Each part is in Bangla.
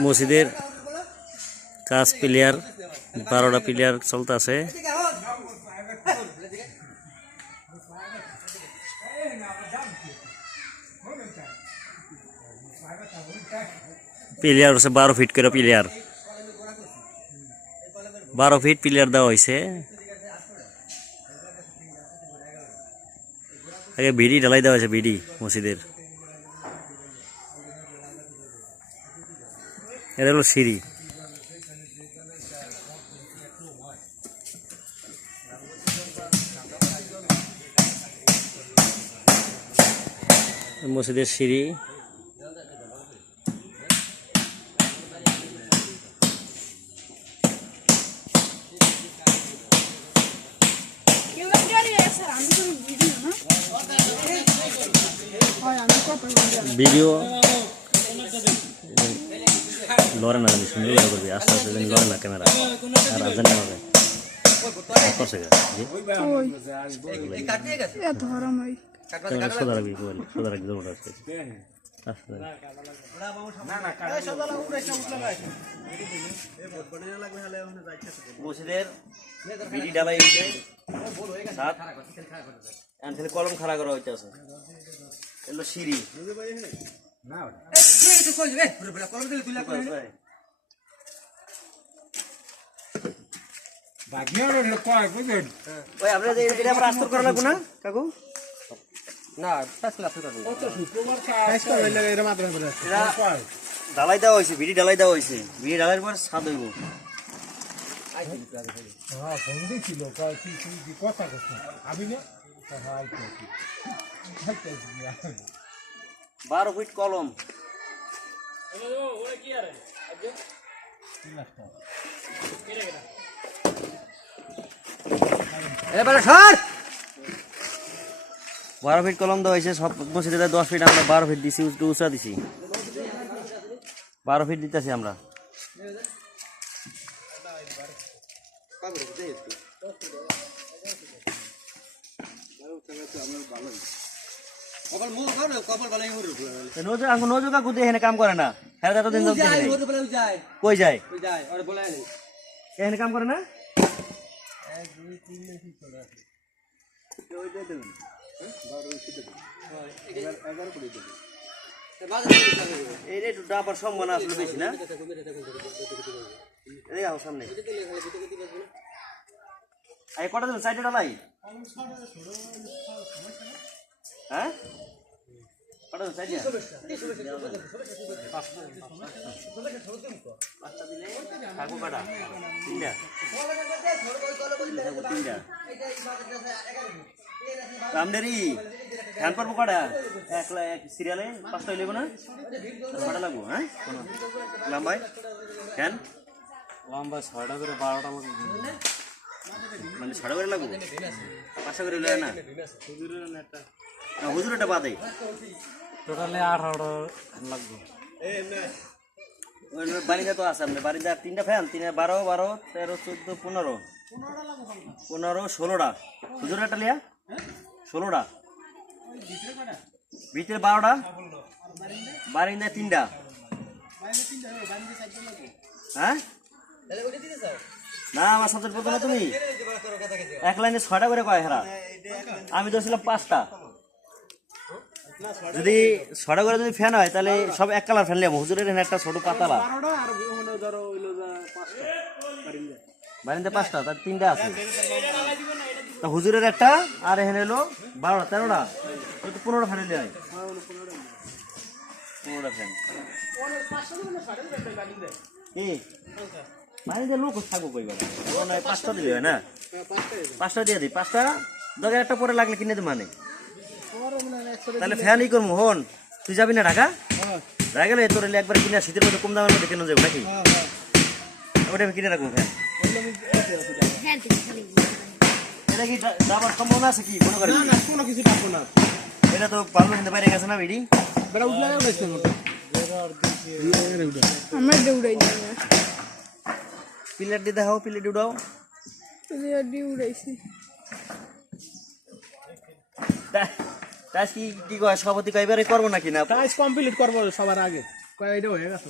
মসজিদের কাজ প্লেয়ার 12টা প্লেয়ার চলতেছে। প্লেয়ার হচ্ছে 12 ফিট করে প্লেয়ার, 12 ফিট প্লেয়ার দেওয়া হয়েছে। আগে ভিডি ঢালাই দেওয়া হয়েছে, ভিডি মসজিদের। এটা হলো সিঁড়ি। মসজিদের সিঁড়ি। ভিডিও লড়ে না, সুন্দর করবি আস্তে আস্তে, লড়ে না ক্যামেরা আর আজান হবে করছে সোজা রাখবি, সোজা রাখবি মসজিদের বিডি ডালাই কলম খাড়া করা হইতেছে। এলো সিঁড়ি। ঢালাই দেওয়া হয়েছে, ভিডি ঢালাই দেওয়া হয়েছে, ভিডি ঢালাইয়ের পর ছাদ হইব। 12 ফিট কলম। বারো ফিট কলম দেওয়া হয়েছে সব মসজিদে। 10 ফিট আমরা 12 ফিট দিছি, উঁচা দিছি। 12 ফিট দিতেছি আমরা। কাম করে না, কই যায় এখানে কাম করে না। ডাবার সম্ভাবনা আসলে বেশি না। সামনে কটা দেবেন? 4টা ডালাই। হ্যাঁ কটা দেবেন? 4টা। 5টা দিলে থাকবো কটা? 3টা। 3টা রামদেরি ফ্যান পারবো কটা? এক সিরিয়ালে 5টা হইলে না, কটা লাগবো? হ্যাঁ লম্বাই ফ্যান লম্বাই 6টা করে 12টা লাগবে, মানে 6টা করে লাগবো। 5টা করে না, হুজুর একটা বাদে টোটালে 18টা লাগবে। বাড়িতে তো আছে আপনার বাড়িতে 3টা ফ্যান, 3 12 12 13 14 15 15 16টা। হুজুর একটা লিয়া 16টা, ভিতরে 12টা, বারিন্দা 3টা। হ্যাঁ না আমার সাবজেক্ট বলতো না তুমি। এক লাইনে 6টা করে কয় হেরা, আমি তো ছিলাম 5টা। যদি 6টা করে যদি ফ্যান হয় তাহলে সব এক কালার ফ্যান লিয়াম। হুজুরের একটা ছোট পাতালা বারিন্দা 5টা, তার 3টা আছে। হুজুরের একটা আর এখানে হলো 12টা 13টা 15টা ফ্যান লিয়া হয়। 15টা ফ্যান কি বাড়িতে লোক থাকবো কই বেলা। 5টা দিলে হয় না, 5টা দিয়ে দিই। 5টা দরকার একটা পরে লাগলে কিনে দেব মানে। তাহলে ফ্যানই করবো। হন তুই যাবি না ঢাকা? ঢাকা গেলে তোর একবার কিনে শীতের মধ্যে কম দামের মধ্যে কিনে যাবো নাকি? ওটা আমি কিনে রাখবো ফ্যান। এটা কি যাবার সম্ভাবনা আছে কি মনে করেন? কোনো কিছু পাবো না। এটা তো ভালো কিন্তু বাইরে গেছে না ভিডি। পিলার দিয়ে দেখাও, পিলার দিয়ে উড়াও। পিলার দিয়ে উড়াইছি। টাইস কি কয় সভাপতি কয়বারে করবো নাকি না? টাইস কমপ্লিট করবো সবার আগে। কয় এটা হয়ে গেছে।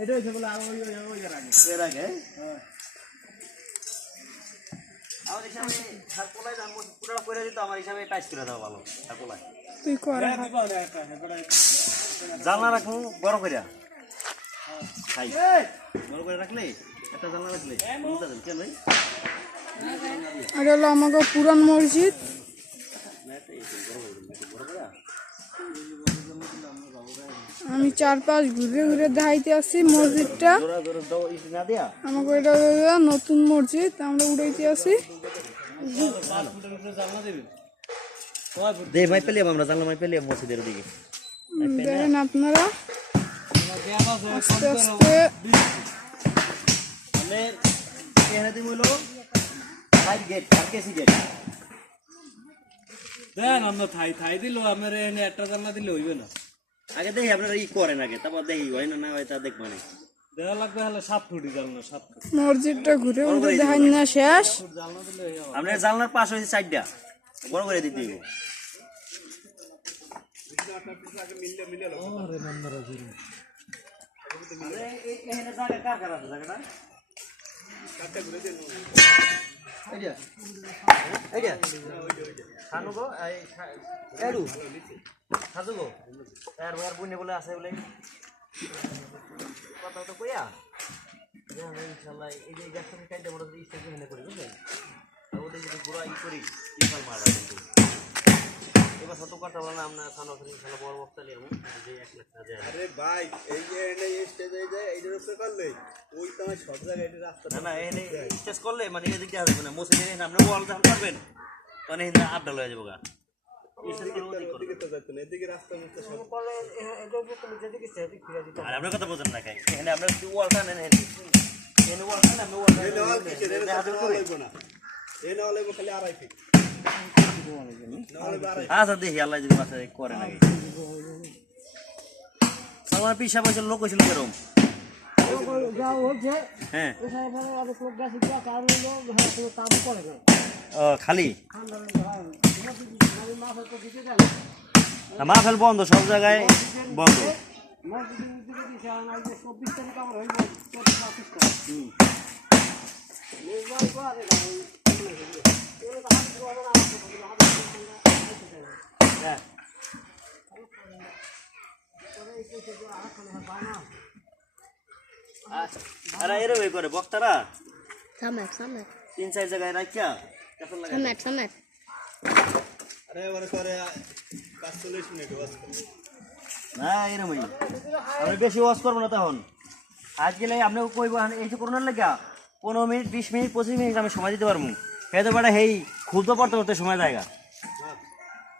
এটা হচ্ছে বলে আর ওই এর আগে আমার হিসাবে সারকোলায় দাম পুরো করে দিত আমার হিসাবে টাইস করে দাও ভালো সারকোলায় তুই কর জানলা রাখো বড় করে খাই বড় করে রাখলে একটা জানলা রাখলে কেন ভাই এটা হলো আমাকে পুরান মসজিদ। আমি চারপাশ ঘুরে ঘুরে দেখাইতে আসছি মসজিদটা। আমাকে এটা হলো নতুন মসজিদ, আমরা উড়াইতে আসি। দে মাই পেলিয়াম আমরা জানলা মাই পেলিয়াম মসজিদের দিকে দেখেন আপনারা আস্তে আস্তে আমাদের এখানে তুমি হলো সাইড গেট কারকেসি গেট দেন আমরা থাই দিল আমার এনে একটা জানলা দিলে হইবে না। আগে দেখি আপনারা ই করেন আগে তারপর দেখি হয় না না হয় তা দেখবো না দেওয়া লাগবে হলে 7 ফুটি জানলা 7 ফুট মসজিদটা ঘুরে ঘুরে দেখাই না শেষ। জানলা দিলে আপনার জানলার পাশ হয়েছে সাইডটা বড় করে দিতে হইব বলে আছে বলে কথা তো কইয়া ইনশাল্লাহ এই যে গাছটা কাইতে বড় স্টেশনে করি বুঝলেন ওদের যদি ঘোরা ই করি বিশাল মারা কিন্তু এবার ছোট কথা বলে না আমরা সানসরি ইনশাল্লাহ বড় বক্তা নিয়ে যে 1 লাখ টাকা যায় আরে ভাই এই যে এনে স্টেজে যায় এইটার উপরে করলে ওই তো আমার সব জায়গায় এটা রাস্তা না না এনে স্টেজ করলে মানে এদিক দিয়ে আসবে না মসজিদে এনে আপনি ওয়াল যখন করবেন তখন এখানে আড্ডা লয়ে যাবো গা এদিকে রাস্তা মতো সব আর আপনার কথা বোঝেন না খাই এখানে আপনার ওয়ালটা নেন এখানে ওয়ালটা না আপনি ওয়ালটা এই নেওয়াল কিসের এটা তো লাগবে না এই নেওয়াল লাগবে খালি আড়াই ফিট আচ্ছা দেখি আল্লাহ যদি মাথা করে নাকি আমার পিসা পয়সার লোক হয়েছিল কেরম হ্যাঁ খালি মাহফিল বন্ধ সব জায়গায় বন্ধ আরে এরকম করে বক্তারা সামনে 3-4 জায়গায় রাখিয়া সামনে আরে ওরে করে 45 মিনিট ওয়াজ করে না এরকমই আমি বেশি ওয়াজ করবো না তখন আজ গেলে আপনাকে কইব এই যে করোনার লেগা 15 মিনিট 20 মিনিট 25 মিনিট আমি সময় দিতে পারবো খেতে পারে হেই খুলতে পড়তে পড়তে সময় জায়গা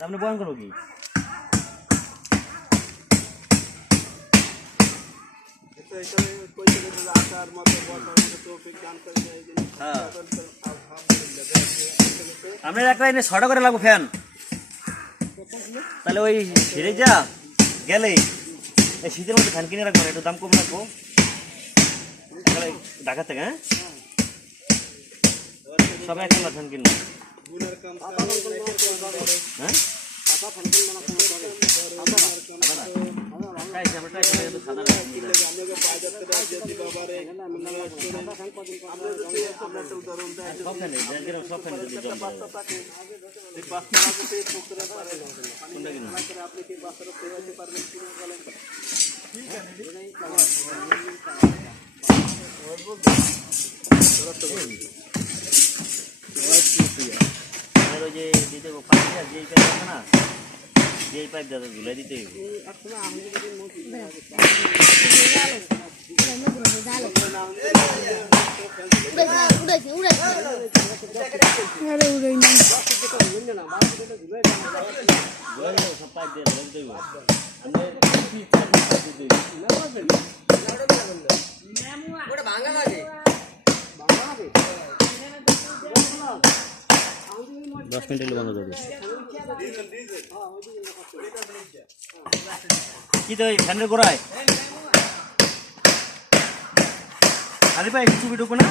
আপনি বয়ান করবো কি তো এখানে কইতে গেলে আকার মতো বসার মতো টপিক গান করে এই জিনিস আপনার একটা এনে 6টা করে লাগবো ফ্যান তাহলে ওই ছিঁড়ে যা গেলে এই শীতের মধ্যে ফ্যান কিনে রাখবো একটু দাম কম রাখবো ঢাকা থেকে হ্যাঁ সবাই একটা ফ্যান কিনবো হ্যাঁ ওই যে দিতে পাইপ যেই পাইপ আছে না যেই পাইপ দাদা ঝুলাই দিতে আরে উড়াই না সব পাইপ দিয়ে দিতে দশ মিনিট বন্ধ করে কি তো ফ্যানের গোড়ায় আরে ভাই ছবি ঢুকো না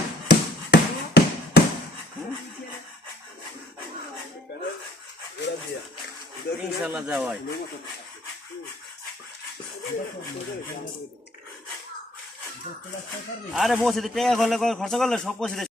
ইনশাল্লাহ যাওয়াই আরে মসজিদে টাকা করলে খরচা করলে সব মসজিদে